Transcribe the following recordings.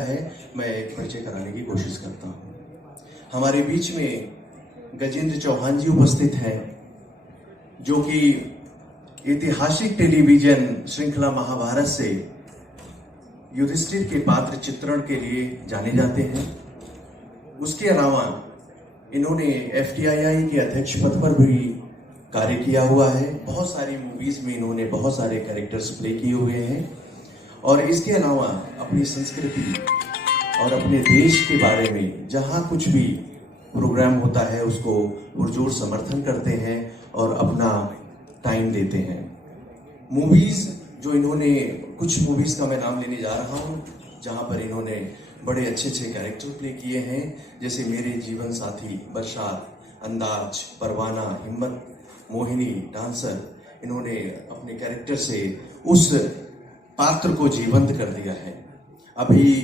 आया है, मैं एक परिचय कराने की कोशिश करता हूँ। हमारे बीच में गजेंद्र चौहान जी उपस्थित हैं, जो कि ऐतिहासिक टेलीविजन श्रृंखला महाभारत से युधिष्ठिर के पात्र चित्रण के लिए जाने जाते हैं। उसके अलावा इन्होंने FTII के अध्यक्ष पद पर भी कार्य किया हुआ है। बहुत सारी मूवीज में इन्होंने बहुत सारे कैरेक्टर्स प्ले किए हुए हैं और इसके अलावा अपनी संस्कृति और अपने देश के बारे में जहाँ कुछ भी प्रोग्राम होता है उसको पुरजोर समर्थन करते हैं और अपना टाइम देते हैं। मूवीज जो इन्होंने, कुछ मूवीज का मैं नाम लेने जा रहा हूँ जहाँ पर इन्होंने बड़े अच्छे अच्छे कैरेक्टर प्ले किए हैं, जैसे मेरे जीवन साथी, बरसात, अंदाज, परवाना, हिम्मत, मोहिनी, डांसर। इन्होंने अपने कैरेक्टर से उस पात्र को जीवंत कर दिया है। अभी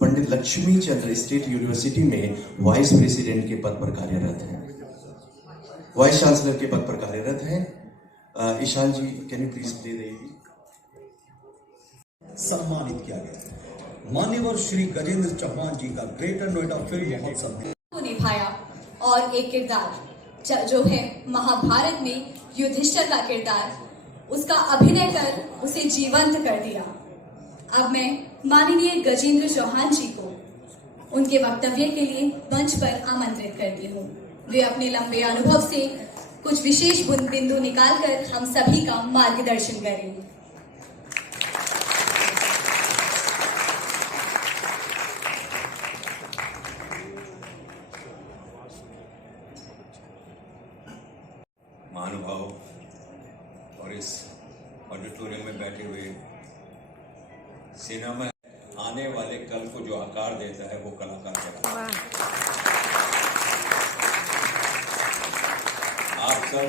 पंडित लक्ष्मी चंद्र स्टेट यूनिवर्सिटी में वाइस प्रेसिडेंट के पद पर कार्यरत हैं, वाइस चांसलर के पद पर कार्यरत हैं। Ishan ji, can you please play the सम्मानित किया गया मान्यवर श्री गजेंद्र चौहान जी का ग्रेटर नोएडा फिल्म महोत्सव को निभाया और एक किरदार जो है महाभारत में युधिष्ठिर का किरदार, उसका अभिनय कर उसे जीवंत कर दिया। अब मैं माननीय गजेंद्र चौहान जी को उनके वक्तव्य के लिए मंच पर आमंत्रित करती हूँ। वे अपने लंबे अनुभव से कुछ विशेष बिंदु निकालकर हम सभी का मार्गदर्शन करेंगे। महानुभाव और इस ऑडिटोरियम में बैठे हुए सेना में आने वाले कल को जो आकार देता है वो कलाकार कहलाता है। आप सब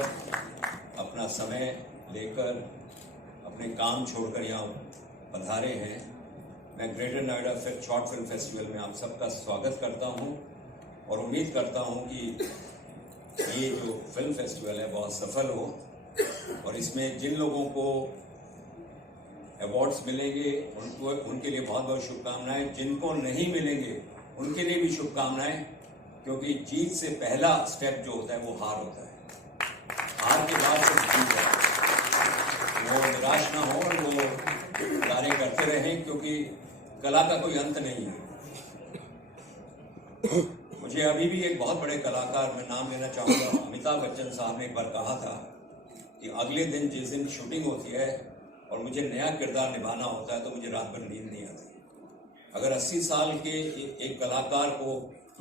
अपना समय लेकर अपने काम छोड़कर यहाँ पधारे हैं। मैं greater Noida short film festival में आप सबका स्वागत करता हूँ और उम्मीद करता हूँ कि ये जो फिल्म फेस्टिवल है बहुत सफल हो और इसमें जिन लोगों को अवार्ड्स मिलेंगे उनके लिए बहुत बहुत शुभकामनाएं। जिनको नहीं मिलेंगे उनके लिए भी शुभकामनाएं, क्योंकि जीत से पहला स्टेप जो होता है वो हार होता है। हार के बाद तो जीत है। वो निराश ना हो और वो कार्य करते रहें, क्योंकि कला का कोई अंत नहीं है। मुझे अभी भी एक बहुत बड़े कलाकार, मैं नाम लेना चाहूँगा, अमिताभ बच्चन साहब ने एक बार कहा था कि अगले दिन जिस दिन शूटिंग होती है और मुझे नया किरदार निभाना होता है तो मुझे रात भर नींद नहीं आती। अगर 80 साल के एक कलाकार को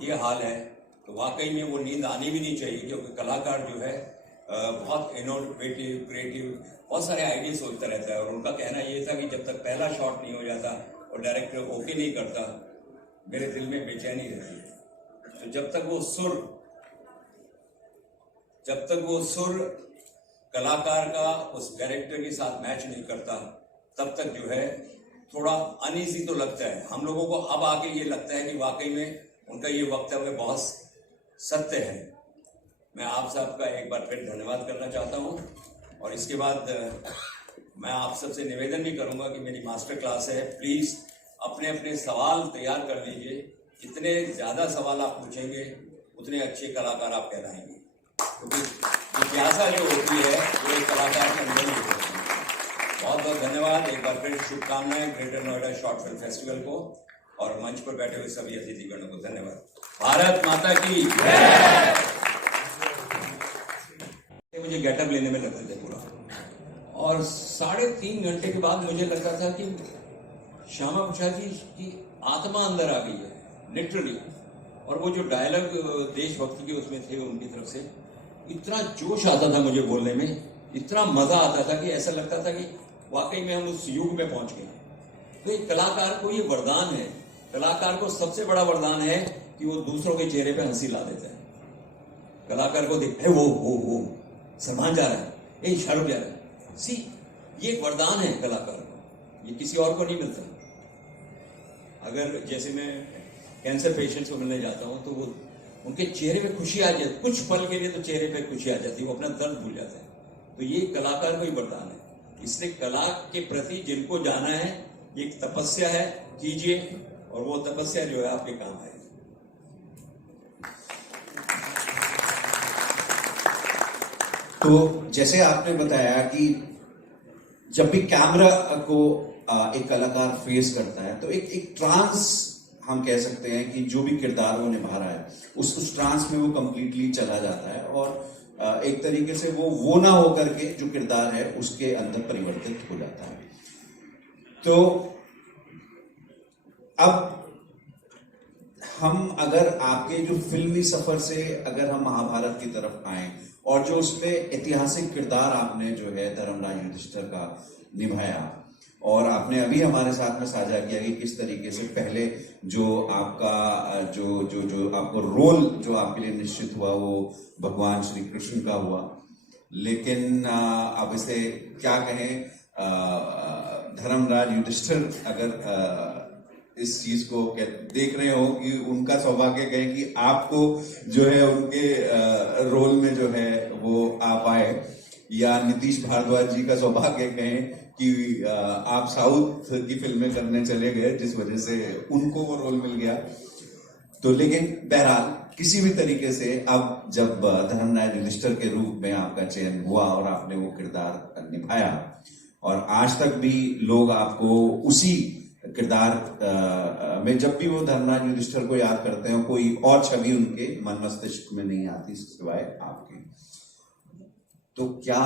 ये हाल है तो वाकई में वो नींद आनी भी नहीं चाहिए, क्योंकि कलाकार जो है बहुत इनोवेटिव, क्रिएटिव, बहुत सारे आइडिया सोचता रहता है। और उनका कहना ये था कि जब तक पहला शॉट नहीं हो जाता और डायरेक्टर ओके नहीं करता, मेरे दिल में बेचैनी रहती है। तो जब तक वो सुर कलाकार का उस डायरेक्टर के साथ मैच नहीं करता, तब तक जो है थोड़ा अनईजी तो लगता है। हम लोगों को अब आके ये लगता है कि वाकई में उनका ये वक्तव्य बहुत सत्य है। मैं आप सबका एक बार फिर धन्यवाद करना चाहता हूँ और इसके बाद मैं आप सबसे निवेदन भी करूँगा कि मेरी मास्टर क्लास है, प्लीज़ अपने अपने सवाल तैयार कर लीजिए। जितने ज़्यादा सवाल आप पूछेंगे उतने अच्छे कलाकार आप कहलाएंगे, क्योंकि जिज्ञासा जो होती है वो एक कलाकार के अंदर ही होती है। बहुत बहुत धन्यवाद, एक बार फिर शुभकामनाएं greater Noida short film festival को और मंच पर बैठे हुए सभी अतिथिगणों को धन्यवाद। भारत माता की जय। मुझे गेटअप लेने में लगते थे पूरा, और 3.5 घंटे के बाद मुझे लगता था कि श्यामा प्रसाद जी की आत्मा अंदर आ गई है, लिटरली। और वो जो डायलॉग देशभक्ति के उसमें थे उनकी तरफ से, इतना जोश आता था मुझे बोलने में, इतना मजा आता था कि ऐसा लगता था कि वाकई में हम उस युग में पहुंच गए। तो एक कलाकार को ये वरदान है, कलाकार को सबसे बड़ा वरदान है कि वो दूसरों के चेहरे पे हंसी ला देता है। कलाकार को देख, वो सलमान जा रहा है, शाहरुख जा रहा है, सी ये एक वरदान है कलाकार को, ये किसी और को नहीं मिलता। अगर जैसे मैं कैंसर पेशेंट्स को मिलने जाता हूँ तो वो उनके चेहरे पे खुशी आ जाती, कुछ पल के लिए तो चेहरे पे खुशी आ जाती है, वो अपना दर्द भूल जाता है। तो ये कलाकार को ही वरदान है। इसलिए कला के प्रति जिनको जाना है, ये एक तपस्या है, कीजिए और वो तपस्या जो है आपके काम आएगी। तो जैसे आपने बताया कि जब भी कैमरा को एक कलाकार फेस करता है तो एक ट्रांस हम कह सकते हैं कि जो भी किरदार वो निभा रहा है उस ट्रांस में वो कंप्लीटली चला जाता है और एक तरीके से वो ना होकर के जो किरदार है उसके अंदर परिवर्तित हो जाता है। तो अब हम अगर आपके जो फिल्मी सफर से अगर हम महाभारत की तरफ आए और जो उसमें ऐतिहासिक किरदार आपने जो है धर्मराज युधिष्ठिर का निभाया और आपने अभी हमारे साथ में साझा किया कि किस तरीके से पहले जो आपका जो आपको रोल जो आपके लिए निश्चित हुआ वो भगवान श्री कृष्ण का हुआ, लेकिन अब इसे क्या कहें, धर्मराज युधिष्ठिर अगर इस चीज को देख रहे हो कि उनका सौभाग्य कहें कि आपको जो है उनके रोल में जो है वो आ पाए, या नीतीश भारद्वाज जी का सौभाग्य कहें कि आप साउथ की फिल्में करने चले गए जिस वजह से उनको वो रोल मिल गया। तो लेकिन बहरहाल किसी भी तरीके से अब जब धर्मराज युधिष्ठिर के रूप में आपका चयन हुआ और आपने वो किरदार निभाया और आज तक भी लोग आपको उसी किरदार में जब भी वो धर्मराज युधिष्ठिर को याद करते हैं कोई और छवि उनके मन मस्तिष्क में नहीं आती सिवाय आपके। तो क्या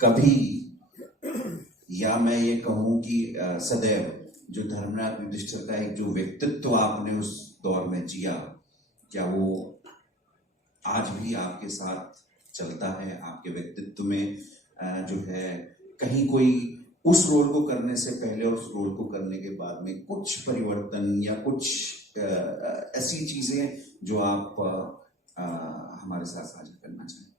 कभी, या मैं ये कहूं कि सदैव जो धर्मराज युधिष्ठिर का एक जो व्यक्तित्व आपने उस दौर में जिया, क्या वो आज भी आपके साथ चलता है? आपके व्यक्तित्व में जो है कहीं कोई उस रोल को करने से पहले और उस रोल को करने के बाद में कुछ परिवर्तन या कुछ ऐसी चीजें जो आप हमारे साथ साझा करना चाहें?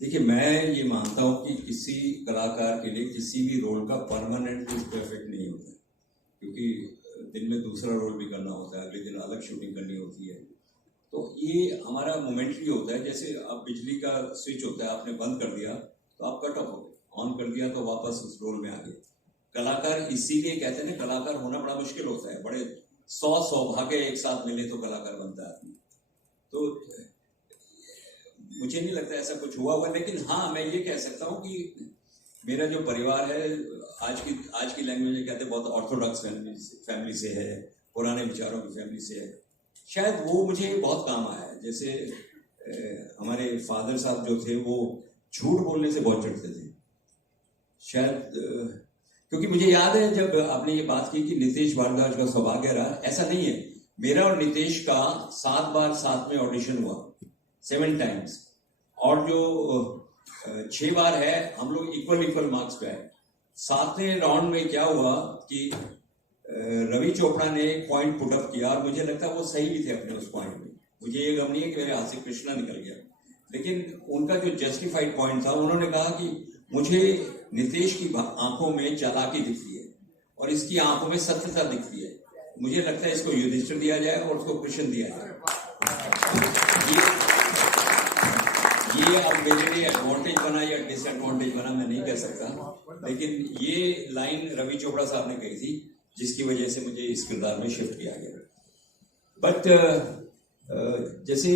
देखिए, मैं ये मानता हूँ कि किसी कलाकार के लिए किसी भी रोल का परमानेंट परफेक्ट नहीं होता, क्योंकि दिन में दूसरा रोल भी करना होता है, अगले दिन अलग शूटिंग करनी होती है। तो ये हमारा मोमेंटरी होता है, जैसे अब बिजली का स्विच होता है, आपने बंद कर दिया तो आप कट ऑफ हो गए, ऑन कर दिया तो वापस उस रोल में आ गए। कलाकार इसीलिए कहते हैं ना, कलाकार होना बड़ा मुश्किल होता है, बड़े 100 सौभाग्य एक साथ मिले तो कलाकार बनता है आदमी। तो मुझे नहीं लगता ऐसा कुछ हुआ होगा, लेकिन हाँ मैं ये कह सकता हूँ कि मेरा जो परिवार है आज की लैंग्वेज में कहते हैं बहुत ऑर्थोडॉक्स फैमिली से है, पुराने विचारों की फैमिली से है। शायद वो मुझे बहुत काम आया है। जैसे हमारे फादर साहब जो थे वो झूठ बोलने से बहुत चढ़ते थे, शायद क्योंकि मुझे याद है जब आपने ये बात की कि नीतीश भारद्वाज का सौभाग्य रहा, ऐसा नहीं है। मेरा और नीतीश का 7 बार साथ में ऑडिशन हुआ, 7 टाइम्स, और जो 6 बार है हम लोग इक्वल मार्क्स पे आए। 7वें राउंड में क्या हुआ कि रवि चोपड़ा ने एक पॉइंट पुट अप किया और मुझे लगता है वो सही भी थे अपने उस पॉइंट में। मुझे ये गम नहीं है कि मेरे हाथ से कृष्णा निकल गया, लेकिन उनका जो जस्टिफाइड पॉइंट था, उन्होंने कहा कि मुझे नीतीश की आंखों में चालाकी दिखती है और इसकी आंखों में सत्यता दिखती है, मुझे लगता है इसको युधिष्ठिर दिया जाए और उसको कृष्ण दिया जाए। ये अब मेरे लिए एडवांटेज बना या डिसएडवांटेज बना मैं नहीं कह सकता, लेकिन ये लाइन रवि चोपड़ा साहब ने कही थी जिसकी वजह से मुझे इस किरदार में शिफ्ट किया गया। बट जैसे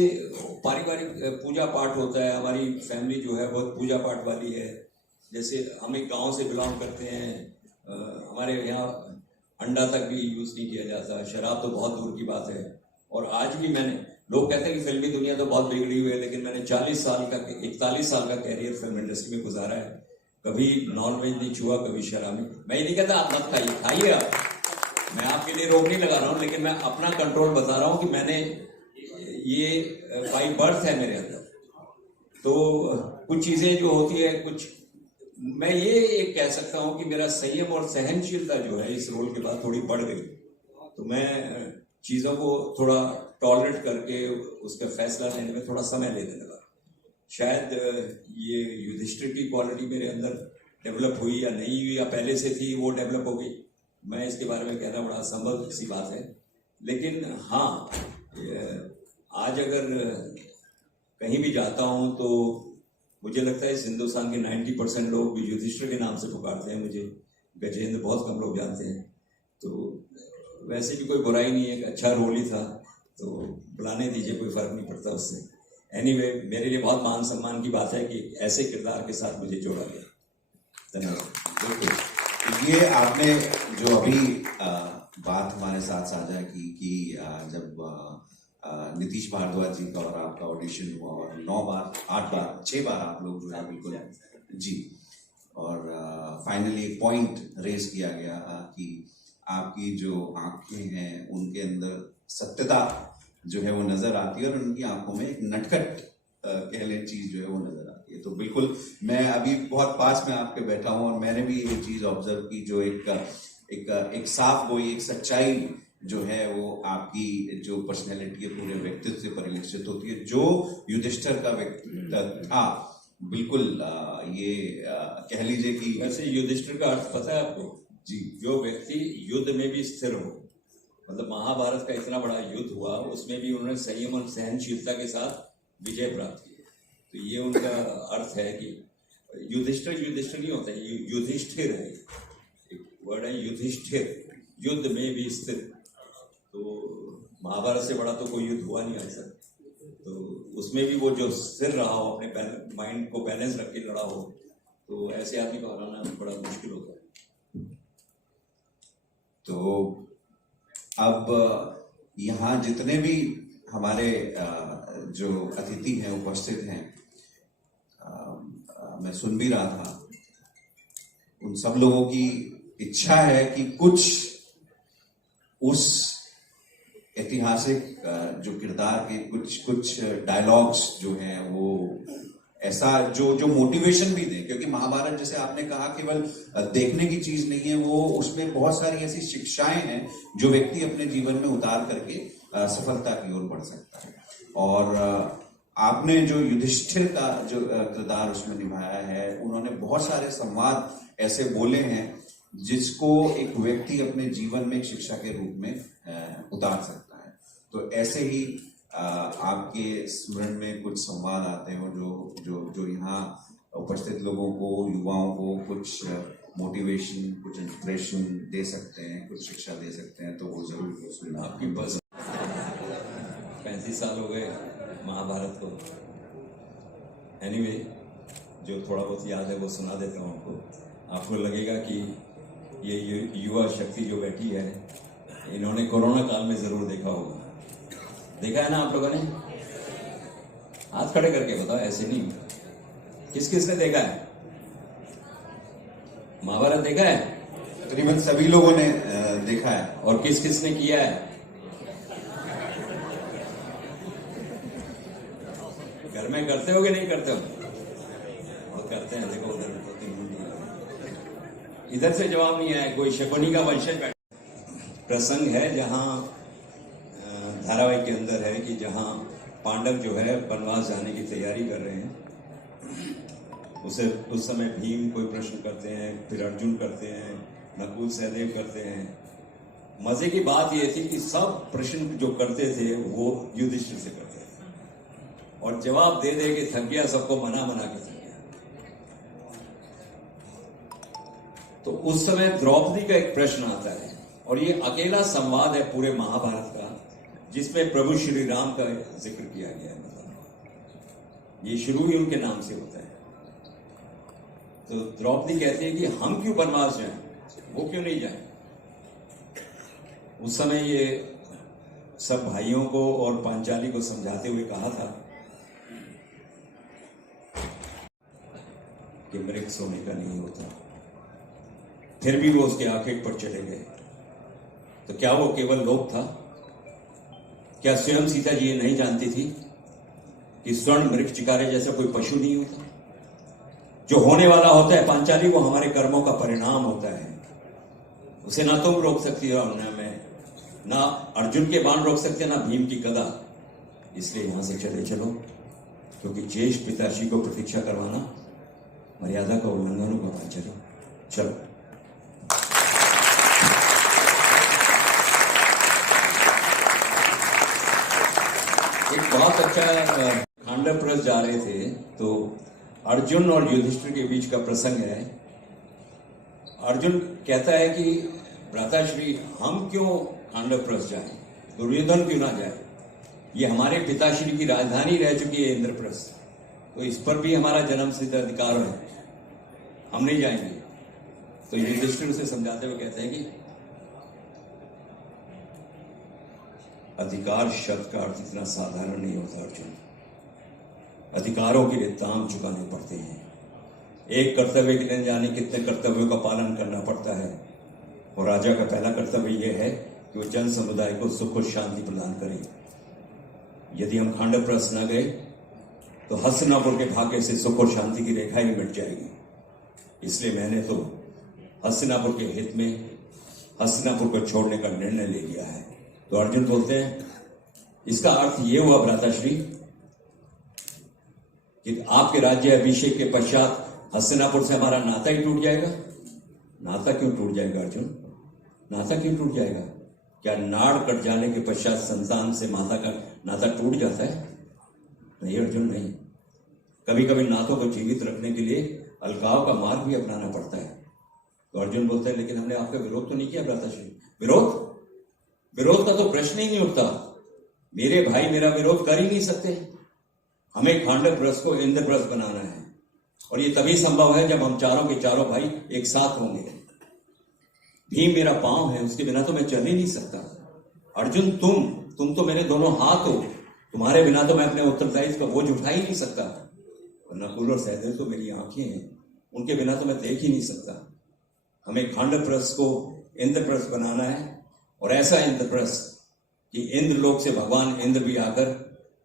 पारिवारिक पूजा पाठ होता है, हमारी फैमिली जो है बहुत पूजा पाठ वाली है। जैसे हम एक गांव से बिलोंग करते हैं, हमारे यहाँ अंडा तक भी यूज नहीं किया जाता, शराब तो बहुत दूर की बात है। और आज भी लोग कहते हैं कि फिल्मी दुनिया तो बहुत बिगड़ी हुई है, लेकिन मैंने 41 साल का कैरियर फिल्म इंडस्ट्री में गुजारा है। कभी नॉनवेज नहीं छुआ, कभी शराब नहीं। मैं ये नहीं कहता आप मत खाइए आप, मैं आपके लिए रोक नहीं लगा रहा हूँ, लेकिन मैं अपना कंट्रोल बता रहा हूँ कि मैंने ये बाई बर्थ है मेरे अंदर। तो कुछ चीजें जो होती है, कुछ मैं ये एक कह सकता हूँ कि मेरा संयम और सहनशीलता जो है इस रोल के बाद थोड़ी बढ़ गई। तो मैं चीजों को थोड़ा टॉलरेट करके उसका फैसला लेने में थोड़ा समय लेने लगा। शायद ये युधिष्ठिर की क्वालिटी मेरे अंदर डेवलप हुई या नहीं हुई, या पहले से थी वो डेवलप हो गई, मैं इसके बारे में कहना बड़ा असंभव सी बात है। लेकिन हाँ, आज अगर कहीं भी जाता हूँ तो मुझे लगता है इस हिंदुस्तान के 90% लोग युधिष्ठिर के नाम से पुकारते हैं मुझे, गजेंद्र बहुत कम लोग जानते हैं। तो वैसे भी कोई बुराई नहीं है, अच्छा रोल ही था, तो बुलाने दीजिए, कोई फर्क नहीं पड़ता उससे। एनीवे, मेरे लिए बहुत मान सम्मान की बात है कि ऐसे किरदार के साथ मुझे जोड़ा गया। धन्यवाद। बिल्कुल, ये आपने जो अभी बात हमारे साथ साझा की कि जब नीतीश भारद्वाज जी का और आपका ऑडिशन हुआ और 9 बार 8 बार 6 बार आप लोग जो है बिल्कुल जी, और फाइनली एक पॉइंट रेज किया गया कि आपकी जो आंखें हैं उनके अंदर सत्यता जो है वो नजर आती है और उनकी आंखों में एक नटखट कह लें चीज जो है वो नजर आती है। तो बिल्कुल मैं अभी बहुत पास में आपके बैठा हूं और मैंने भी ये चीज ऑब्जर्व की, जो एक साफ गोई, एक सच्चाई जो है वो आपकी जो पर्सनैलिटी है पूरे व्यक्तित्व से परिलक्षित होती है। जो युधिष्ठिर का व्यक्तित्व था बिल्कुल ये कह लीजिए कि वैसे युधिष्ठिर का अर्थ पता है आपको जी, जो व्यक्ति युद्ध में भी स्थिर हो, मतलब महाभारत का इतना बड़ा युद्ध हुआ, उसमें भी उन्होंने संयम और सहनशीलता के साथ विजय प्राप्त की। तो ये उनका अर्थ है कि युधिष्ठिर नहीं होता, युधिष्ठिर है, एक वर्ड है युधिष्ठिर, युद्ध में भी स्थिर। तो महाभारत से बड़ा तो कोई युद्ध हुआ नहीं आज तक, तो उसमें भी वो जो स्थिर रहा हो, अपने माइंड को बैलेंस रख के लड़ा हो, तो ऐसे आदमी को हराना बड़ा मुश्किल होता है। तो अब यहाँ जितने भी हमारे जो अतिथि हैं उपस्थित हैं, मैं सुन भी रहा था, उन सब लोगों की इच्छा है कि कुछ उस ऐतिहासिक जो किरदार के कुछ डायलॉग्स जो हैं वो ऐसा जो मोटिवेशन भी दे, क्योंकि महाभारत जैसे आपने कहा केवल देखने की चीज नहीं है, वो उसमें बहुत सारी ऐसी शिक्षाएं हैं जो व्यक्ति अपने जीवन में उतार करके सफलता की ओर बढ़ सकता है। और आपने जो युधिष्ठिर का जो किरदार उसमें निभाया है, उन्होंने बहुत सारे संवाद ऐसे बोले हैं जिसको एक व्यक्ति अपने जीवन में एक शिक्षा के रूप में उतार सकता है। तो ऐसे ही आपके स्मरण में कुछ संवाद आते हो जो यहाँ उपस्थित लोगों को, युवाओं को कुछ मोटिवेशन, कुछ इंस्पिरेशन दे सकते हैं, कुछ शिक्षा दे सकते हैं, तो वो जरूर सुनना। आपकी बस 35 साल हो गए महाभारत को। एनीवे, जो थोड़ा बहुत याद है वो सुना देता हूँ आपको। आपको लगेगा कि ये युवा शक्ति जो बैठी है, इन्होंने कोरोना काल में जरूर देखा होगा। देखा है ना आप लोगों ने? हाथ खड़े करके बताओ, ऐसे नहीं। किस किस ने देखा है? महाभारत देखा है? तकरीबन सभी लोगों ने देखा है। और किस किस ने किया है? घर में करते हो कि नहीं करते हो? और करते हैं। देखो उधर इधर से जवाब नहीं आया। कोई शकुनी का वंशज बैठा। प्रसंग है जहां धारावाहिक के अंदर है कि जहां पांडव जो है वनवास जाने की तैयारी कर रहे हैं। उस समय भीम कोई प्रश्न करते हैं, फिर अर्जुन करते हैं, नकुल सहदेव करते हैं। मजे की बात यह थी कि सब प्रश्न जो करते थे वो युधिष्ठिर से करते थे और जवाब दे दे के थक गया, सबको मना के थक गया। तो उस समय द्रौपदी का एक प्रश्न आता है और ये अकेला संवाद है पूरे महाभारत का जिसमें प्रभु श्री राम का जिक्र किया गया है। मतलब ये शुरू ही उनके नाम से होता है। तो द्रौपदी कहती है कि हम क्यों वनवास जाएं, वो क्यों नहीं जाएं। उस समय ये सब भाइयों को और पांचाली को समझाते हुए कहा था कि मृग सोने का नहीं होता। फिर भी वो उसके आंखें पर चले गए। तो क्या वो केवल लोभ था? क्या स्वयं सीता जी ये नहीं जानती थी कि स्वर्ण मृग चिकारे जैसा कोई पशु नहीं होता? जो होने वाला होता है पांचाली, वो हमारे कर्मों का परिणाम होता है। उसे ना तुम रोक सकती हो, ना अर्जुन के बाण रोक सकते, ना भीम की गदा। इसलिए यहां से चले चलो, क्योंकि ज्येष्ठ पिताश्री को प्रतीक्षा करवाना मर्यादा का उल्लंघन होगा। चलो चलो। एक बहुत अच्छा खांडव प्रस जा रहे थे तो अर्जुन और युधिष्ठिर के बीच का प्रसंग है। अर्जुन कहता है कि भ्राताश्री हम क्यों खांडवप्रस्थ जाएं, दुर्योधन क्यों ना जाए? ये हमारे पिताश्री की राजधानी रह चुकी है इंद्रप्रस्थ, तो इस पर भी हमारा जन्म सिद्ध अधिकार है, हम नहीं जाएंगे। तो युधिष्ठिर उसे समझाते हुए कहते हैं कि अधिकार शब्द का अर्थ इतना साधारण नहीं होता अर्जुन, अधिकारों के लिए दाम चुकाने पड़ते हैं। एक कर्तव्य के लिए जाने कितने कर्तव्यों का पालन करना पड़ता है, और राजा का पहला कर्तव्य यह है कि वो जन समुदाय को सुख और शांति प्रदान करे। यदि हम खांडवप्रस्थ न गए तो हस्तिनापुर के भाग्य से सुख और शांति की रेखा ही मिट जाएगी। इसलिए मैंने तो हस्तिनापुर के हित में हस्तिनापुर को छोड़ने का निर्णय ले लिया है। तो अर्जुन बोलते हैं इसका अर्थ ये हुआ भ्राताश्री कि आपके राज्य अभिषेक के पश्चात हस्तिनापुर से हमारा नाता ही टूट जाएगा। नाता क्यों टूट जाएगा अर्जुन? नाता क्यों टूट जाएगा? क्या नाड़ कट जाने के पश्चात संतान से माता का नाता टूट जाता है? नहीं अर्जुन, नहीं। कभी कभी नातों को जीवित रखने के लिए अलगाव का मार्ग भी अपनाना पड़ता है। तो अर्जुन बोलते हैं लेकिन हमने आपका विरोध तो नहीं किया भ्राताश्री। विरोध का तो प्रश्न ही नहीं उठता। मेरे भाई मेरा विरोध कर ही नहीं सकते। हमें खांडवप्रस्थ को इंद्रप्रस्थ बनाना है, और ये तभी संभव है जब हम चारों के चारों भाई एक साथ होंगे। भीम मेरा पांव है, उसके बिना तो मैं चल ही नहीं सकता। अर्जुन तुम तो मेरे दोनों हाथ हो, तुम्हारे बिना तो मैं अपने उत्तरदायित्व का बोझ उठा ही नहीं सकता। नकुल और सहदेव तो मेरी आंखें हैं, उनके बिना तो मैं देख ही नहीं सकता। हमें खांडवप्रस्थ को इंद्रप्रस्थ बनाना है, और ऐसा इंद्रप्रस्थ कि इंद्रलोक से भगवान इंद्र भी आकर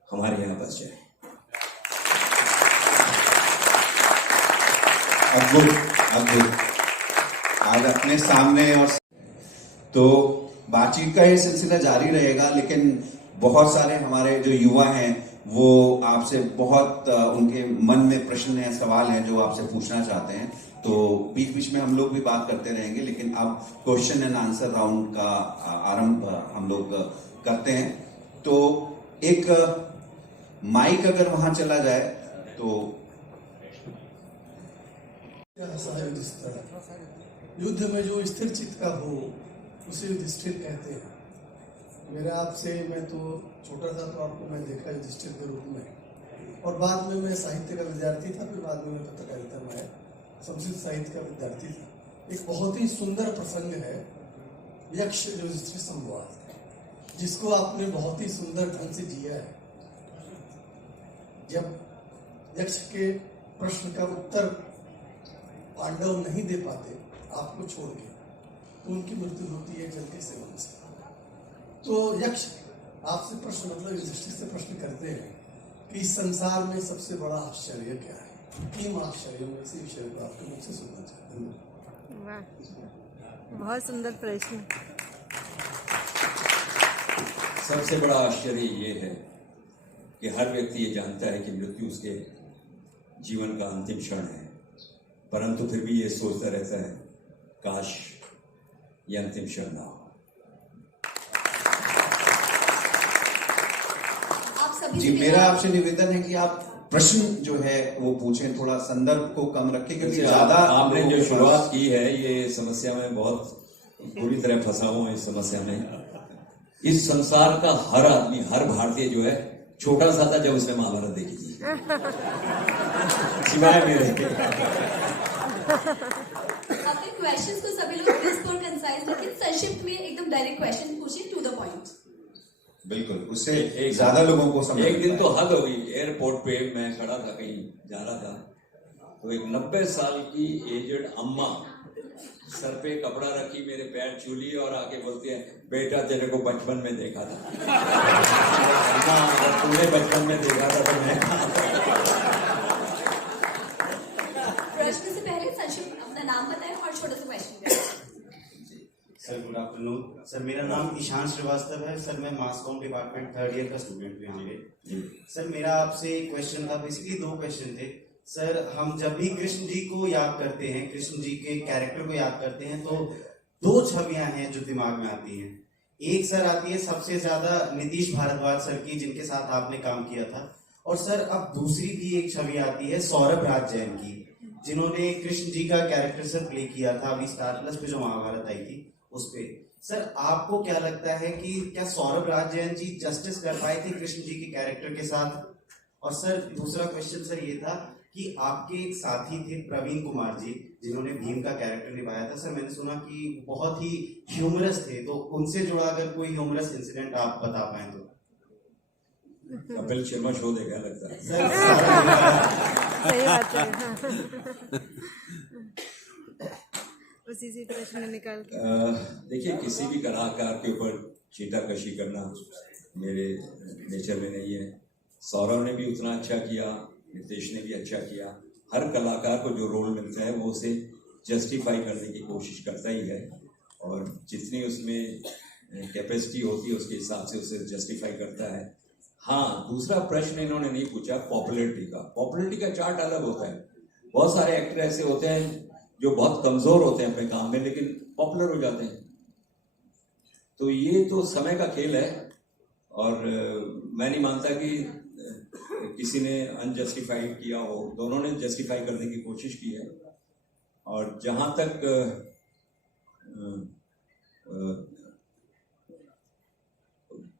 हमारे यहां बस जाए। अद्भुत। आज अपने सामने और तो बातचीत का ये सिलसिला जारी रहेगा, लेकिन बहुत सारे हमारे जो युवा हैं वो आपसे बहुत उनके मन में प्रश्न हैं, सवाल हैं जो आपसे पूछना चाहते हैं। तो बीच बीच में हम लोग भी बात करते रहेंगे, लेकिन अब क्वेश्चन एंड आंसर राउंड का आरंभ हम लोग करते हैं। तो एक माइक अगर वहां चला जाए तो युद्ध में जो स्थिर चित्त का हो उसे युधिष्ठिर कहते हैं। मेरा आपसे, मैं तो छोटा था तो आपको मैं देखा युधिष्ठिर के रूप में, और बाद में मैं साहित्य का विद्यार्थी था, फिर बाद में मैं पत्रकारिता में आया, संस्कृत साहित्य का विद्यार्थी था। एक बहुत ही सुंदर प्रसंग है यक्ष युधिष्ठिर संवाद, जिसको आपने बहुत ही सुंदर ढंग से जिया है। जब यक्ष के प्रश्न का उत्तर पांडव नहीं दे पाते आपको छोड़ के, तो उनकी मृत्यु होती है जल के सेवन से। तो यक्ष आपसे प्रश्न, मतलब युधिष्ठिर से प्रश्न करते हैं कि इस संसार में सबसे बड़ा आश्चर्य क्या है? 3 आश्चर्यों में इसी विषय को आपके मुझसे सुनना चाहते हैं। वाह, बहुत सुंदर प्रश्न। सबसे बड़ा आश्चर्य ये है कि हर व्यक्ति ये जानता है कि मृत्यु उसके जीवन का अंतिम क्षण है, परंतु फिर भी ये सोचता रहता है काश ये अंतिम क्षण ना हो। जी, मेरा आपसे निवेदन है कि आप प्रश्न जो है वो पूछें, थोड़ा संदर्भ को कम रखें, क्योंकि ज्यादा आपने जो शुरुआत की है ये समस्या में बहुत पूरी तरह फंसा हुआ है। इस समस्या में इस संसार का हर आदमी, हर भारतीय जो है छोटा सा था जब उसने महाभारत देखी थी, सिवाय मेरे। अपने क्वेश्चंस को सभी लोग क्रिस्प और कंसाइज, लेकिन संक्षिप्त में एकदम डायरेक्ट क्वेश्चन पूछिए, टू द पॉइंट। बिल्कुल, उससे ज्यादा लोगों को समझ। एक दिन तो हद हो गई। एयरपोर्ट पे मैं खड़ा था, कहीं जा रहा था, तो एक 90 साल की एजेड अम्मा सर पे कपड़ा रखी, मेरे पैर छू लिए और आके बोलती है बेटा तेरे को बचपन में देखा था। अम्मा, अगर तुमने बचपन में देखा था तो मैं प्रश्न से पहले संक्षिप्त अपना नाम बताएं और छोटा सा क्वेश्चन करें। Sir good afternoon. सर मेरा नाम ईशान श्रीवास्तव है। सर मैं मास कॉम डिपार्टमेंट 3rd ईयर का स्टूडेंट भी यहाँ। सर मेरा आपसे क्वेश्चन था, बेसिकली 2 क्वेश्चन थे। सर हम जब भी कृष्ण जी को याद करते हैं, कृष्ण जी के कैरेक्टर को याद करते हैं, तो 2 छवियां हैं जो दिमाग में आती हैं। एक सर आती है सबसे ज्यादा नीतीश भारद्वाज सर की, जिनके साथ आपने काम किया था, और सर अब दूसरी भी एक छवि आती है सौरभ राज जैन की, जिन्होंने कृष्ण जी का कैरेक्टर सर प्ले किया था अभी स्टार प्लस पे जो महाभारत आई थी उस पे सर आपको क्या लगता है कि क्या सौरभ राजजैन जी जस्टिस कर पाए थे कृष्ण जी के कैरेक्टर के साथ? और सर दूसरा क्वेश्चन सर ये था कि आपके एक साथी थे प्रवीण कुमार जी जिन्होंने भीम का कैरेक्टर निभाया था। सर मैंने सुना कि बहुत ही ह्यूमरस थे, तो उनसे जुड़ा अगर कोई ह्यूमरस इंसिडेंट आप बता पाए तो। कपिल शर्मा शो देखा लगता है। सही बात है। उसी से प्रश्न निकाल के देखिए, किसी भी कलाकार के ऊपर चीटाकशी करना मेरे नेचर में नहीं है। सौरभ ने भी उतना अच्छा किया, नितेश ने भी अच्छा किया। हर कलाकार को जो रोल मिलता है वो उसे जस्टिफाई करने की कोशिश करता ही है, और जितनी उसमें कैपेसिटी होती है उसके हिसाब से उसे जस्टिफाई करता है। हाँ, दूसरा प्रश्न इन्होंने नहीं पूछा पॉपुलैरिटी का। पॉपुलैरिटी का चार्ट अलग होता है। बहुत सारे एक्टर ऐसे होते हैं जो बहुत कमजोर होते हैं अपने काम में लेकिन पॉपुलर हो जाते हैं। तो ये तो समय का खेल है, और मैं नहीं मानता कि किसी ने अनजस्टिफाइड किया हो। दोनों ने जस्टिफाई करने की कोशिश की है। और जहां तक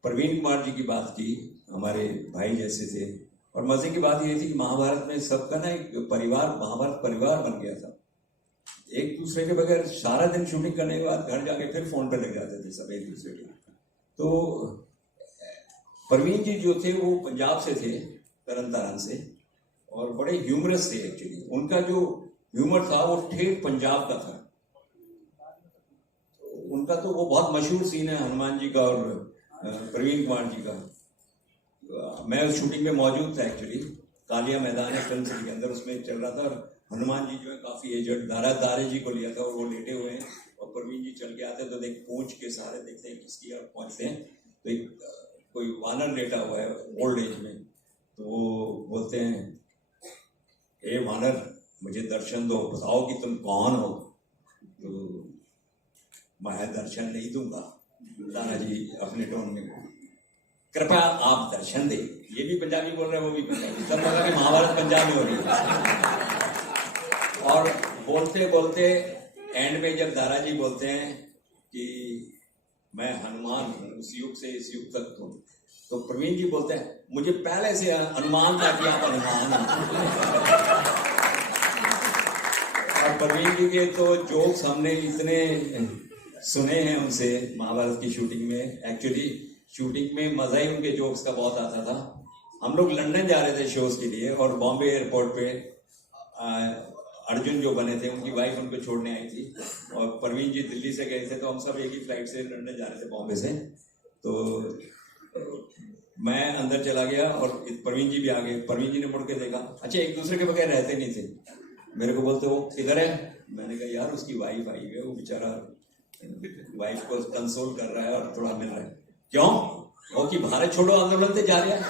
प्रवीण कुमार जी की बात की, हमारे भाई जैसे थे, और मजे की बात ये थी कि महाभारत में सबका ना एक परिवार, महाभारत परिवार बन गया था। एक दूसरे के बगैर सारा दिन शूटिंग करने के बाद घर जाके फिर फोन पे लग जाते थे सब एक दूसरे के। तो प्रवीण जी जो थे वो पंजाब से थे, तरन तारण से, और बड़े ह्यूमरस थे एक्चुअली। उनका जो ह्यूमर था वो ठेठ पंजाब का था। उनका तो वो बहुत मशहूर सीन है हनुमान जी का और प्रवीण कुमार जी का। मैं उस शूटिंग में मौजूद था एक्चुअली। कालिया मैदान है फिल्म सिटी के अंदर, उसमें चल रहा था। और हनुमान जी जो है काफी एजेड, दारे जी को लिया था और वो लेटे हुए हैं, और प्रवीण जी चल के आते हैं तो देख पूंछ के सहारे देखते हैं किसकी और पहुंचते हैं तो एक कोई वानर लेटा हुआ है ओल्ड एज में। तो वो बोलते हैं, ए वानर मुझे दर्शन दो, बताओ कि तुम कौन हो। तो मैं दर्शन नहीं दूंगा, दादाजी अपने टोन में, कृपया आप दर्शन दे। ये भी पंजाबी बोल रहे हैं, वो भी पंजाबी, सब लगा कि महाभारत पंजाब में हो रही है। और बोलते बोलते एंड में जब दादाजी बोलते हैं कि मैं हनुमान हूं, उस युग से इस युग तक हूं, तो प्रवीण जी बोलते हैं मुझे पहले से अनुमान था कि आप हनुमान हैं। और प्रवीण जी के तो जोक्स हमने इतने सुने हैं उनसे महाभारत की शूटिंग में। एक्चुअली शूटिंग में मजा ही उनके जोक्स का बहुत आता था। हम लोग लंदन जा रहे थे शोज के लिए, और बॉम्बे एयरपोर्ट पे अर्जुन जो बने थे उनकी वाइफ उनको छोड़ने आई थी, और प्रवीण जी दिल्ली से गए थे, तो हम सब एक ही फ्लाइट से लंदन जा रहे थे बॉम्बे से। तो मैं अंदर चला गया और प्रवीण जी भी आ गए। प्रवीण जी ने मुड़ के देखा, अच्छा एक दूसरे के बगैर रहते नहीं थे। मेरे को बोलते वो किधर है? मैंने कहा यार उसकी वाइफ आई है, वो बेचारा वाइफ को कंसोल कर रहा है और थोड़ा मिल रहा है। क्यों? वो कि भारत छोड़ो आंदोलन से जा रहा है।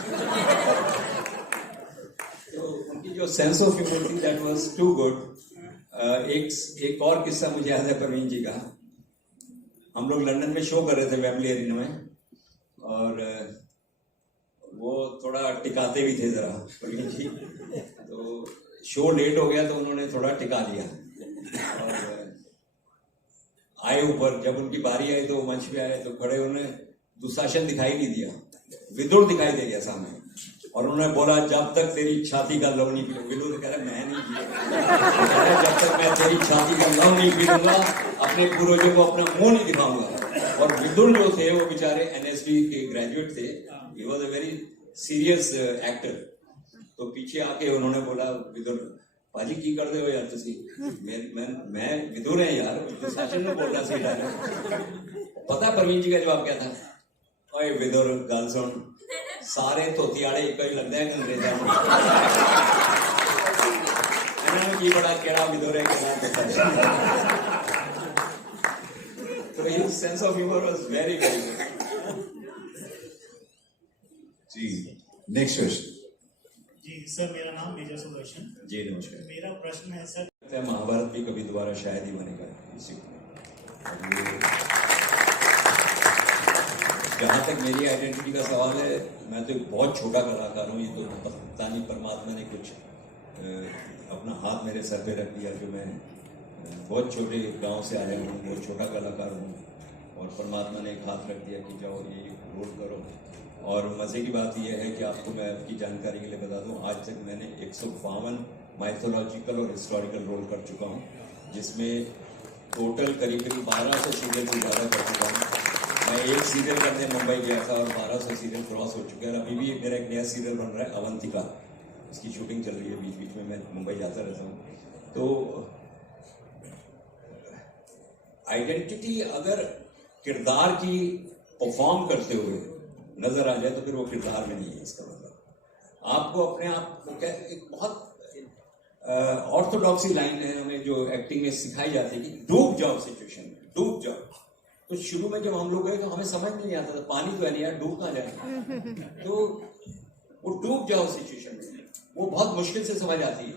तो उनकी जो सेंस ऑफ ह्यूमर थी दैट वाज टू गुड। एक और किस्सा मुझे याद है प्रवीण जी का। हम लोग लंदन में शो कर रहे थे वेम्बली एरिना में, और वो थोड़ा टिकाते भी थे जरा प्रवीण जी। तो शो लेट हो गया तो उन्होंने थोड़ा टिका लिया, और आए ऊपर। जब उनकी बारी आई तो मंच पे आए तो खड़े, उन्हें दुशासन दिखाई नहीं दिया, विदुर दिखाई दे गया सामने, और उन्होंने बोला जब तक तेरी छाती का लव नहीं पीऊंगा। विदुर कह रहा मैं नहीं पीऊंगा, जब तक मैं तेरी छाती का लव नहीं पीऊंगा अपने पूर्वजों को अपना मुंह नहीं दिखाऊंगा। और विदुर जो थे वो बेचारे एनएसडी के ग्रेजुएट थे, he was a very serious actor. तो पीछे आके उन्होंने बोला विदुर पाजी की कर दे हो यार तुसी, मैं विदुर है यार, दुशासन ने बोल रहा सी डायलॉग। पता प्रवीण जी का जवाब क्या था? ओए विदुर गल सुन, सारे धोतीआड़े एक ही लगते हैं अंग्रेजा में, इन्होंने की बड़ा केड़ा विदुर है केड़ा। तो his sense of humor was very very good. जी नेक्स्ट क्वेश्चन। जी सर, मेरा नाम मेजर सुदर्शन। जी नमस्कार। मेरा प्रश्न है सर, महाभारत भी कभी दोबारा शायद ही बनेगा इसी। जहाँ तक मेरी आइडेंटिटी का सवाल है, मैं तो एक बहुत छोटा कलाकार हूँ। ये तो पता नहीं परमात्मा ने कुछ अपना हाथ मेरे सर पे रख दिया, जो मैं बहुत छोटे गांव से आया हूँ, बहुत छोटा कलाकार हूँ। और परमात्मा ने एक हाथ रख दिया कि जाओ ये रोल करो। और मज़े की बात यह है कि आपको मैं आपकी जानकारी के लिए बता दूं, आज तक मैंने 152 माइथोलॉजिकल और हिस्टोरिकल रोल कर चुका हूं, जिसमें टोटल करीब 1200 सीरियल से ज़्यादा कर चुका हूं। मैं एक सीरियल करने मुंबई गया था और 1200 सीरियल क्रॉस हो चुके हैं। और अभी भी मेरा एक नया सीरियल बन रहा है अवंतिका, इसकी शूटिंग चल रही है, बीच बीच में मैं मुंबई जाता रहता हूँ। तो आइडेंटिटी अगर किरदार की परफॉर्म करते हुए नजर आ जाए तो फिर वो किरदार में नहीं है। इसका मतलब आपको अपने आप को क्या, एक बहुत ऑर्थोडॉक्सी लाइन है हमें जो एक्टिंग में सिखाई जाती है कि डूब जाओ सिचुएशन में, डूब जाओ। तो शुरू में जब हम लोग गए तो हमें समझ नहीं आता था, पानी तो है नहीं यार, डूब ना जाए। तो वो डूब जाओ सिचुएशन में, वो बहुत मुश्किल से समझ आती है।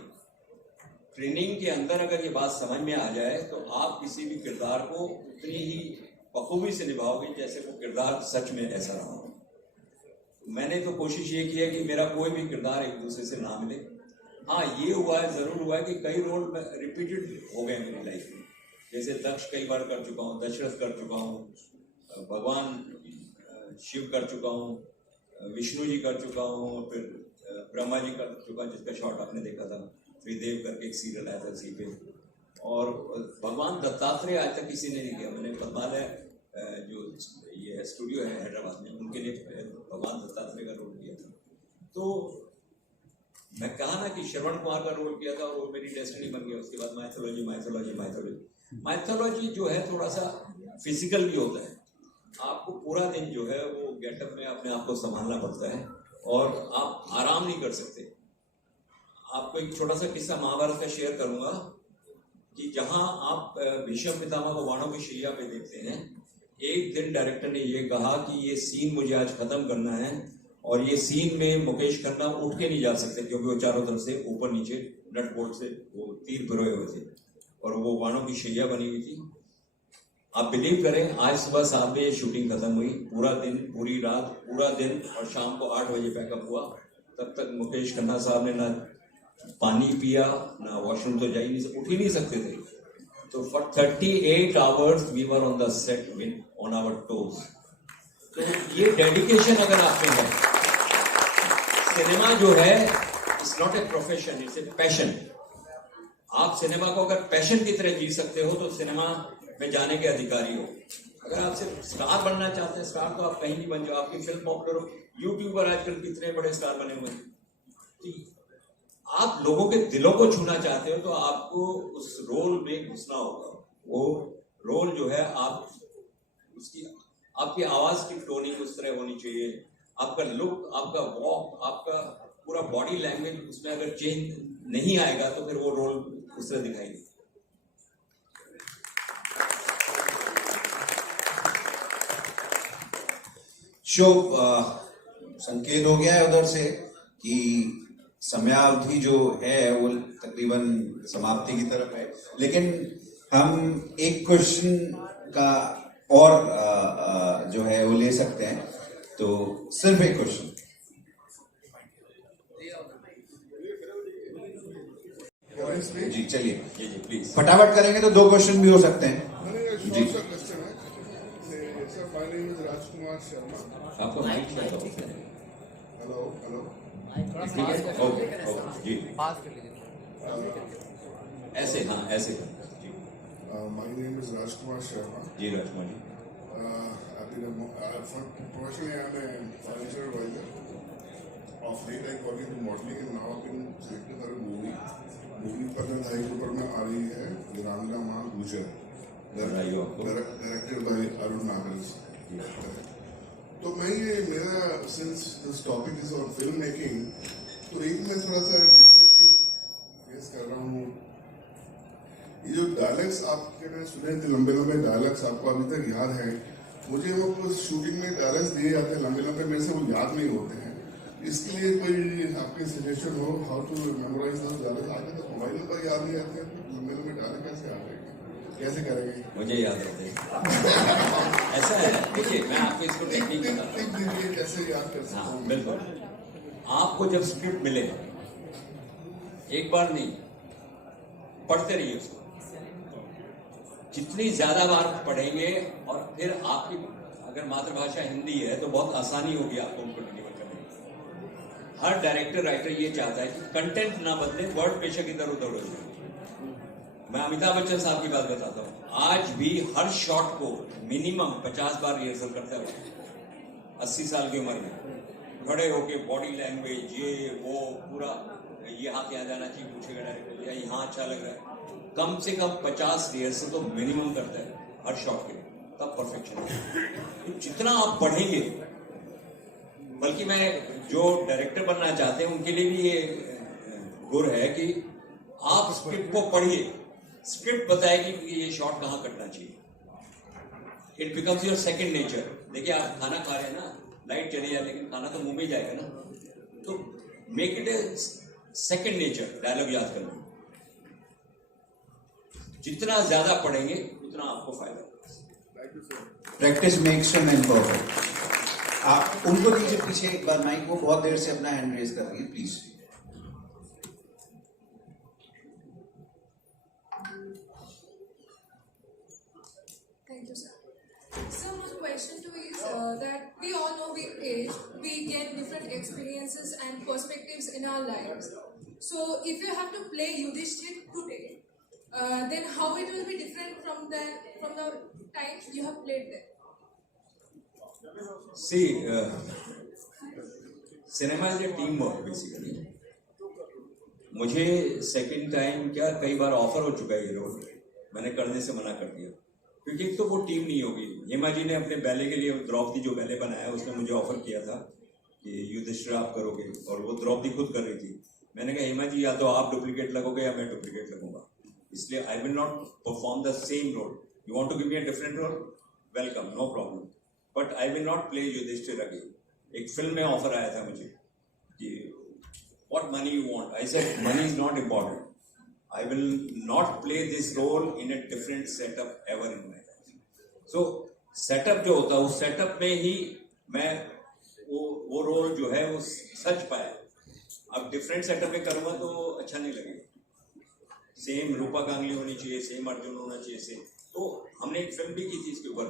ट्रेनिंग के अंदर अगर ये बात समझ में आ जाए तो आप किसी भी किरदार को उतनी ही बखूबी से निभाओगे जैसे वो किरदार सच में ऐसा रहा हो। मैंने तो कोशिश ये की है कि मेरा कोई भी किरदार एक दूसरे से ना मिले। हाँ, ये हुआ है, जरूर हुआ है कि कई रोल रिपीटेड हो गए मेरी लाइफ में। जैसे दक्ष कई बार कर चुका हूँ, दशरथ कर चुका हूँ, भगवान शिव कर चुका हूँ, विष्णु जी कर चुका हूँ, फिर ब्रह्मा जी कर चुका हूँ, जिसका शॉट आपने देखा था, त्रिदेव करके एक सीरियल आया था सी पे। और भगवान दत्तात्रेय आज तक किसी ने नहीं किया। मैंने पद्मालय जो ये स्टूडियो है हैदराबाद में, उनके लिए भगवान दत्तात्रेय का रोल किया था। तो मैं कहा ना कि श्रवण कुमार का रोल किया था और वो मेरी डेस्टिनी बन गया। उसके बाद माइथोलॉजी माइथोलॉजी माइथोलॉजी माइथोलॉजी जो है थोड़ा सा फिजिकल भी होता है। आपको पूरा दिन जो है वो गेटअप में अपने आप को संभालना पड़ता है और आप आराम नहीं कर सकते। आपको एक छोटा सा किस्सा महाभारत का शेयर करूंगा कि जहां आप भीष्म पितामह को बाणों की शैया पे देखते हैं, एक दिन डायरेक्टर ने ये कहा कि ये सीन मुझे आज खत्म करना है और ये सीन में मुकेश खन्ना उठ के नहीं जा सकते क्योंकि वो चारों तरफ से ऊपर नीचे नट बोल्ट से वो तीर पिरोए हुए थे और वो बाणों की शैया बनी हुई थी। आप बिलीव करें, आज सुबह 7 बजे शूटिंग खत्म हुई, पूरा दिन, पूरी रात, पूरा दिन, और शाम को 8 बजे पैकअप हुआ। तब तक मुकेश खन्ना साहब ने ना पानी पिया, ना वॉशरूम तो जा ही नहीं, उठ ही नहीं सकते थे। तो for 38 hours we were on the set with on our toes. तो ये डेडिकेशन अगर आप में है, सिनेमा जो है it's not a profession, it's a passion. आप सिनेमा को अगर पैशन की तरह जी सकते हो तो सिनेमा में जाने के अधिकारी हो। अगर आप सिर्फ स्टार बनना चाहते हैं, स्टार तो आप कहीं भी बन जाओ, आपकी फिल्म पॉपुलर हो। यूट्यूबर आजकल कितने बड़े स्टार बने हुए हैं। आप लोगों के दिलों को छूना चाहते हो तो आपको उस रोल में घुसना होगा। वो रोल जो है आप उसकी, आपकी आवाज की टोनिंग उस तरह होनी चाहिए, आपका लुक, आपका वॉक, आपका पूरा बॉडी लैंग्वेज उसमें अगर चेंज नहीं आएगा तो फिर वो रोल उस तरह दिखाई देगा। शुभ संकेत हो गया है उधर से कि समयावधि जो है वो तकरीबन समाप्ति की तरफ है, लेकिन हम एक क्वेश्चन का और जो है वो ले सकते हैं। तो सिर्फ एक क्वेश्चन। जी चलिए, जी प्लीज, फटाफट करेंगे तो 2 क्वेश्चन भी हो सकते हैं। जी My name is Rajkumar Sharma. आपको माइक चाहिए? Hello, hello. ओके जी, ऐसे, हाँ ऐसे जी। My name is Rajkumar Sharma. Ji Rajkumar ji. Professionally, I'm a financial advisor. Of late, I got into modeling and now I've been selected for a movie. Movie पर धाई के ऊपर में आ रही है वीरांगना मां गुजर, डायरेक्टेड बाय अरुण नागल। तो मैं ये मेरा since this topic is on film making, तो एक मैं थोड़ा सा डिफिकल्टी फेस कर रहा हूँ। ये जो डायलॉग्स आपके मैंने सुने थे, लंबे लंबे डायलॉग्स आपको अभी तक याद है। मुझे वो शूटिंग में डायलॉग्स दिए जाते हैं लंबे लंबे, मेरे से वो याद नहीं होते हैं। इसके लिए कोई आपके सजेशन हो how to memorise those dialogues? आगे तो मोबाइल नंबर याद नहीं आते हैं, लंबे लंबे डायलॉग कैसे आ जाएंगे, कैसे करेंगे? मुझे याद रहते हैं। ऐसा है, देखिए मैं आपको इसको टेक्निक बताऊं कैसे याद कर सकता हूं। बिल्कुल, आपको जब स्क्रिप्ट मिले एक बार नहीं, पढ़ते रहिए उसको। जितनी ज्यादा बार पढ़ेंगे और फिर आपकी अगर मातृभाषा हिंदी है तो बहुत आसानी होगी आपको उनको डिलीवर करने में। हर डायरेक्टर राइटर ये चाहता है कि कंटेंट ना बदले, वर्ड बेशक इधर उधर हो जाए। मैं अमिताभ बच्चन साहब की बात बताता हूँ, आज भी हर शॉट को मिनिमम 50 बार रिहर्सल करता है। 80 साल की उम्र में खड़े होके बॉडी लैंग्वेज ये वो पूरा, ये हाथ यहाँ जाना चाहिए पूछेगा डायरेक्टर, या यहाँ अच्छा लग रहा है, कम से कम 50 रिहर्सल तो मिनिमम करता है हर शॉट के, तब परफेक्शन है। तो जितना आप पढ़ेंगे, बल्कि मैं जो डायरेक्टर बनना चाहते हैं उनके लिए भी ये गुर है कि आप स्क्रिप्ट को पढ़िए, स्क्रिप्ट बताएगी कि ये शॉट कहाँ कटना चाहिए। It becomes your second nature. देखिए आप खाना खा रहे हैं ना, लाइट चली जाए लेकिन खाना तो मुंह में ही जाएगा ना, तो make it a second nature, dialogue याद करना। जितना ज्यादा पढ़ेंगे उतना आपको फायदा होगा। Practice makes a man perfect. आप उनको दीजिए पीछे एक बार माइक, वो बहुत देर से अपना हैंड रेज कर रही है, please. Thank you, sir. So my question to you is that we all know with age we get different experiences and perspectives in our lives. So if you have to play Yudhishthir today, then how it will be different from the time you have played there? See, cinema is a teamwork basically. मुझे second time क्या कई बार offer हो चुका है ये role, मैंने करने से मना कर दिया, क्योंकि एक तो वो टीम नहीं होगी। हेमा जी ने अपने बैले के लिए, द्रौपदी जो बैले बनाया उसने मुझे ऑफर किया था कि युधिष्ठिर आप करोगे, और वो द्रौपदी खुद कर रही थी। मैंने कहा हेमा जी या तो आप डुप्लीकेट लगोगे या मैं डुप्लीकेट लगूंगा, इसलिए I will not perform the same role. You want to give me a different role, welcome, no problem, but I will not play Yudhishthir again. एक फिल्म में ऑफर आया था मुझे कि what money you want? I said money is not important. I will not play this role in a different setup ever in my life. So setup जो होता है उस setup में ही मैं वो रोल जो है वो सच पाया। अब different setup में करूँगा तो अच्छा नहीं लगेगा। सेम रूपा कांगली होनी चाहिए, सेम अर्जुन होना चाहिए, सेम। तो हमने एक फिल्म भी की थी इसके ऊपर,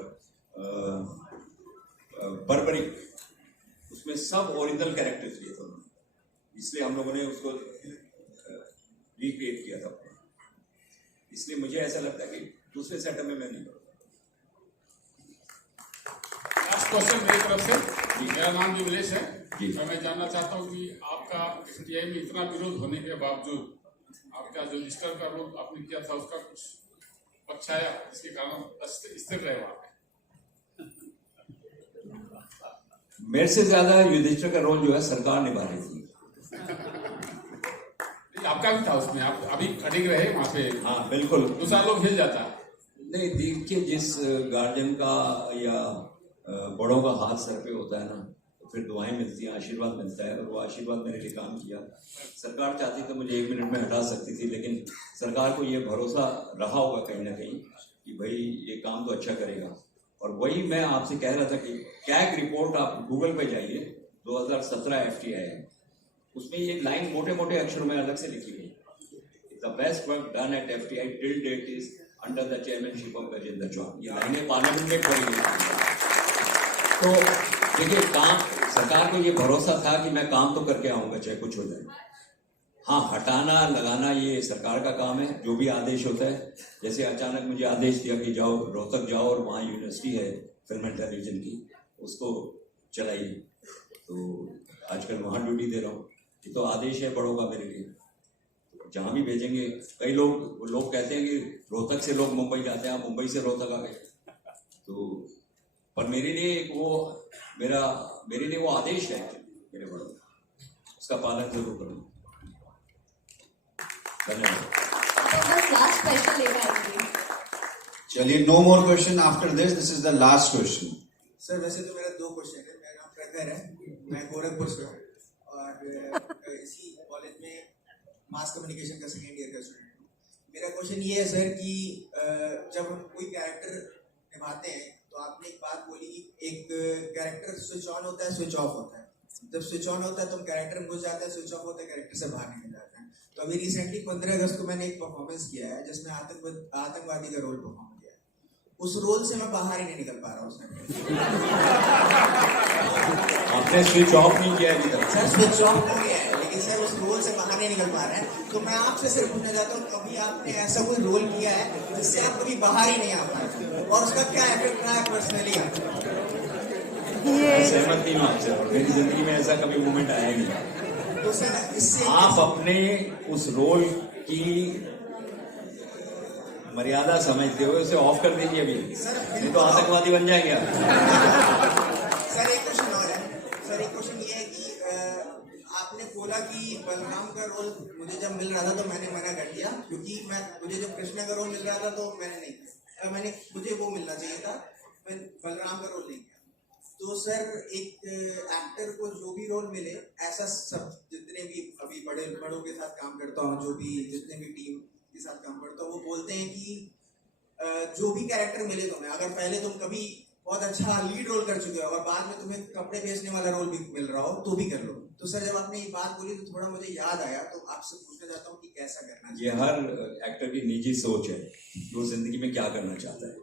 बर्बरिक, उसमें सब ओरिजिनल कैरेक्टर्स लिए थे, इसलिए हम लोगों ने उसको रिक्रिएट किया था। इसलिए मुझे ऐसा लगता है कि दूसरे सेटअप में मैं नहीं करूँगा। लास्ट क्वेश्चन मेरी तरफ से। मेरा नाम विमलेश है जी। और मैं जानना चाहता हूँ कि आपका एफटीआई में इतना विरोध होने के बावजूद आपका जो रजिस्टर का रोल आपने किया था उसका कुछ पक्ष आया जिसके कारण स्थिर रहे वहाँ पे? मेरे से ज्यादा युधिष्ठिर का रोल जो है सरकार निभा रही थी। आपका भी था उसमें, आप अभी अडिग रहे वहाँ पे। हाँ बिल्कुल, दूसरा लोग हिल जाता है। नहीं, देखिए जिस गार्जियन का या बड़ों का हाथ सर पे होता है ना, तो फिर दुआएं मिलती हैं, आशीर्वाद मिलता है, और वो आशीर्वाद मेरे लिए काम किया। सरकार चाहती तो मुझे 1 मिनट में हटा सकती थी, लेकिन सरकार को ये भरोसा रहा होगा कहीं ना कहीं कि भाई ये काम तो अच्छा करेगा। और वही मैं आपसे कह रहा था कि कैग रिपोर्ट आप गूगल पे जाइए, 2017 एफटीआई है, उसमें ये लाइन मोटे मोटे अक्षरों में अलग से लिखी गई, the best work done at FTI till date is under the chairmanship of Gajendra Chauhan. ये लाइनें पार्लियामेंट में पड़ी गई। तो देखिए, काम, सरकार को ये भरोसा था कि मैं काम तो करके आऊंगा चाहे कुछ हो जाए। हाँ, हटाना लगाना ये सरकार का काम है, जो भी आदेश होता है। जैसे अचानक मुझे आदेश दिया कि जाओ रोहतक जाओ और वहाँ यूनिवर्सिटी है फिल्म एंड टेलीविजन की, उसको चलाइए, तो आजकल वहाँ ड्यूटी दे रहा हूँ। ये तो आदेश है बड़ों का मेरे लिए, जहाँ भी भेजेंगे। कई लोग कहते हैं कि रोहतक से लोग मुंबई जाते हैं, मुंबई से रोहतक आ गए, तो पर मेरे लिए वो आदेश है मेरे बड़ों का, उसका पालन जरूर करूँगा। धन्यवाद। लास्ट क्वेश्चन लेकर आएंगे। चलिए, no more question after this is the last question. Sir वैसे तो मेरा 2 क्वेश्चन है। मेरा नाम प्रखर है, मैं गोरखपुर से हूँ और इसी कॉलेज में मास कम्युनिकेशन का 2nd ईयर का स्टूडेंट हूँ। मेरा क्वेश्चन ये है सर कि जब हम कोई कैरेक्टर निभाते हैं तो आपने एक बात बोली कि एक कैरेक्टर स्विच ऑन होता है, स्विच ऑफ होता है। जब स्विच ऑन होता है तो हम कैरेक्टर में घुस जाते हैं, स्विच ऑफ होता है कैरेक्टर से बाहर निकल जाते हैं। तो अभी रिसेंटली 15 अगस्त को मैंने एक परफॉर्मेंस किया है जिसमें आतंकवादी का रोल परफॉर्म किया है। उस रोल से मैं बाहर ही नहीं निकल पा रहा हूँ सर। आपने स्विच ऑफ नहीं किया अभी तक? सर स्विच ऑफ हो गया है, लेकिन सर उस रोल से बाहर नहीं निकल पा रहे हैं। तो मैं आपसे सिर्फ पूछना चाहता हूँ, कभी आपने ऐसा कोई रोल किया है जिससे आप कभी बाहर ही नहीं आ पाए, और उसका क्या इफेक्ट रहा है पर्सनली आपको? सहमत नहीं हूँ आपसे, और मेरी जिंदगी में ऐसा कभी मोमेंट आया ही नहीं। तो सर इससे आप अपने उस रोल की मर्यादा समझते हो, इसे ऑफ कर दीजिए अभी, नहीं तो आतंकवादी बन जाएंगे आप। सर एक क्वेश्चन और है सर, एक क्वेश्चन ये है कि आपने बोला कि बलराम का रोल मुझे जब मिल रहा था तो मैंने मना कर दिया, क्योंकि मुझे जब कृष्णा का रोल मिल रहा था तो मुझे वो मिलना चाहिए था, मैं बलराम का रोल नहीं किया। तो सर एक एक्टर को जो भी रोल मिले, ऐसा सब जितने भी अभी बड़ों के साथ काम करता हूँ, जो भी जितने भी टीम के साथ काम करता हूँ, वो बोलते हैं कि जो भी कैरेक्टर मिले तुम्हें, अगर पहले तुम कभी बहुत अच्छा लीड रोल कर चुके हो और बाद में तुम्हें कपड़े बेचने वाला रोल भी मिल रहा हो तो भी कर लो। तो सर जब आपने ये बात बोली तो थोड़ा मुझे याद आया, तो आपसे पूछना चाहता हूँ कि कैसा करना चाहिए। ये हर एक्टर की निजी सोच है, वो जिंदगी में क्या करना चाहता है।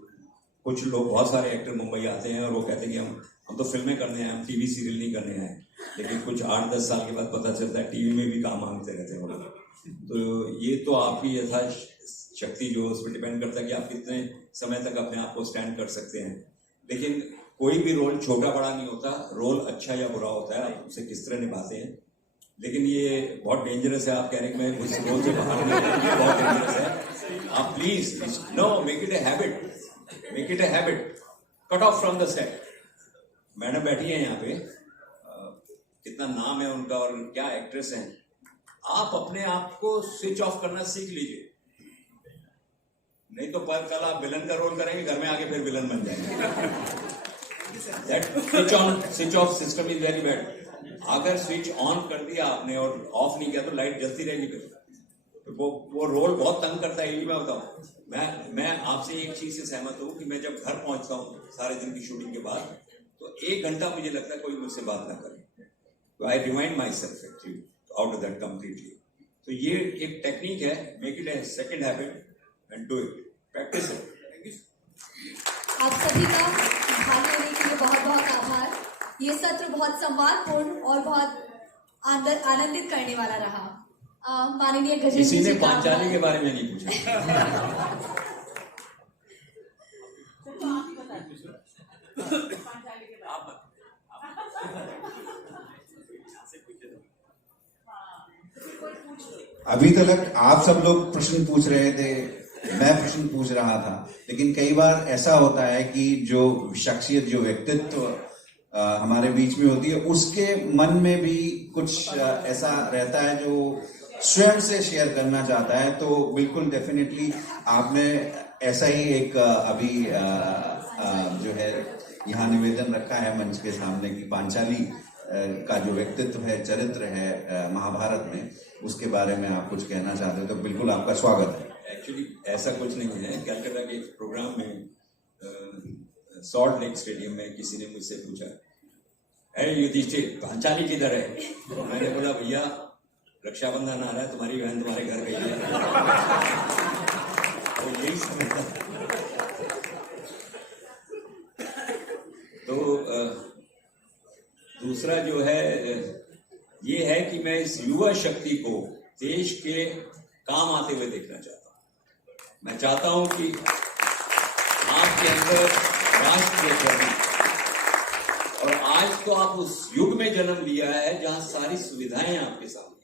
कुछ लोग, बहुत सारे एक्टर मुंबई आते हैं और वो कहते हैं कि हम तो फिल्में करने हैं, हम टीवी सीरियल नहीं करने हैं, लेकिन कुछ 8-10 साल के बाद पता चलता है टीवी में भी काम मांगते रहते हैं वो लोग। तो ये तो आपकी यथा शक्ति जो उस पर डिपेंड करता है कि आप कितने समय तक अपने आप को स्टैंड कर सकते हैं। लेकिन कोई भी रोल छोटा बड़ा नहीं होता, रोल अच्छा या बुरा होता है, आप उसे किस तरह निभाते हैं। लेकिन ये बहुत डेंजरस है, आप कह रहे हैं कि मैं उस रोल से बाहर नहीं, बहुत डेंजरस है। आप please no, make it a habit, make it a habit, cut off from the set. Madam बैठी है यहाँ पे, कितना नाम है उनका और क्या एक्ट्रेस हैं। आप अपने आप को स्विच ऑफ करना सीख लीजिए, नहीं तो पर कल आप विलन का रोल करेंगे, घर में आके फिर विलन बन जाएंगे। That switch off system is very bad. अगर स्विच ऑन कर दिया आपने और ऑफ नहीं किया तो लाइट जलती रहेगी, फिर वो रोल बहुत तंग करता है। ये मैं बताऊं, मैं आपसे एक चीज से सहमत हूं कि मैं जब घर पहुंचता हूं सारे दिन की शूटिंग के बाद, तो 1 घंटा मुझे लगता है कोई मुझसे बात ना करे, तो I remind my self actually out of that completely. तो ये एक टेक्निक है, make it a second habit and do it, practice it. आप सभी का भाग लेने के लिए बहुत बहुत आभार। ये सत्र बहुत संवादपूर्ण और बहुत आनंदित करने वाला रहा। माननीय गजेंद्र किसी ने जी का पांचाली के बारे में नहीं पूछा। अभी तक आप सब लोग प्रश्न पूछ रहे थे, मैं प्रश्न पूछ रहा था, लेकिन कई बार ऐसा होता है कि जो शख्सियत, जो व्यक्तित्व हमारे बीच में होती है, उसके मन में भी कुछ ऐसा रहता है जो स्वयं से शेयर करना चाहता है। तो बिल्कुल डेफिनेटली आपने ऐसा ही एक अभी जो है यहाँ निवेदन रखा है मंच के सामने कि पांचाली का जो व्यक्तित्व है, चरित्र है महाभारत में, उसके बारे में आप कुछ कहना चाहते हो तो बिल्कुल आपका स्वागत है। एक्चुअली ऐसा कुछ नहीं है। कलकत्ता के एक प्रोग्राम में सॉल्ट लेक स्टेडियम में किसी ने मुझसे पूछा, अरे युधिष्ठिर पांचाली किधर है? तो मैंने बोला, भैया रक्षाबंधन आ रहा है, तुम्हारी बहन तुम्हारे घर गई है। तो यही समझता। तो दूसरा जो है ये है कि मैं इस युवा शक्ति को देश के काम आते हुए देखना चाहता हूं। मैं चाहता हूं कि आपके अंदर राष्ट्र जन्म, और आज तो आप उस युग में जन्म लिया है जहां सारी सुविधाएं आपके सामने।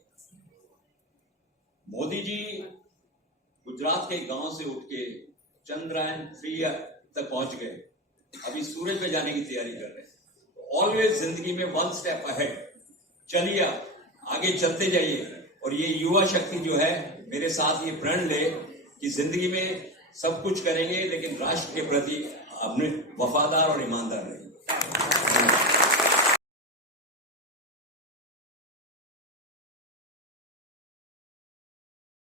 मोदी जी गुजरात के गांव से उठ के चंद्रयान 3 तक पहुंच गए, अभी सूरज पे जाने की तैयारी कर रहे हैं। ऑलवेज जिंदगी में 1 स्टेप अहेड चलिए, आगे चलते जाइए। और ये युवा शक्ति जो है मेरे साथ ये प्रण ले कि जिंदगी में सब कुछ करेंगे लेकिन राष्ट्र के प्रति अपने वफादार और ईमानदार रहेंगे।